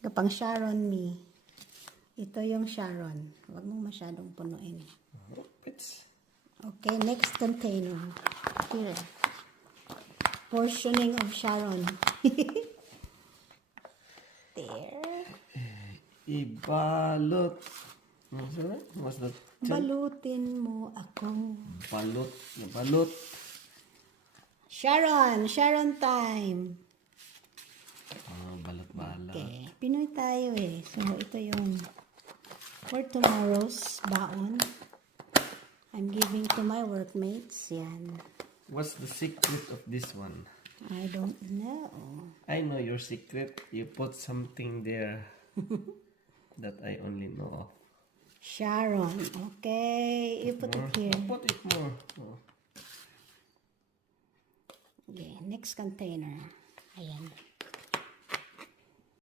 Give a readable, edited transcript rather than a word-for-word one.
Kapang Sharon me. Ito yung Sharon. Huwag mong masyadong punuin. Okay, next container. Here. Portioning of Sharon. There. Ibalot. What's that? Balutin mo ako. Balot. Balot. Sharon. Sharon time. Balot-balot. Okay. Pinoy tayo eh. So, ito yung for tomorrow's baon. I'm giving to my workmates. Yan. What's the secret of this one? I don't know. I know your secret. You put something there that I only know of. Sharon. Okay. You put it here. Put it more. Okay. Next container. Ayan.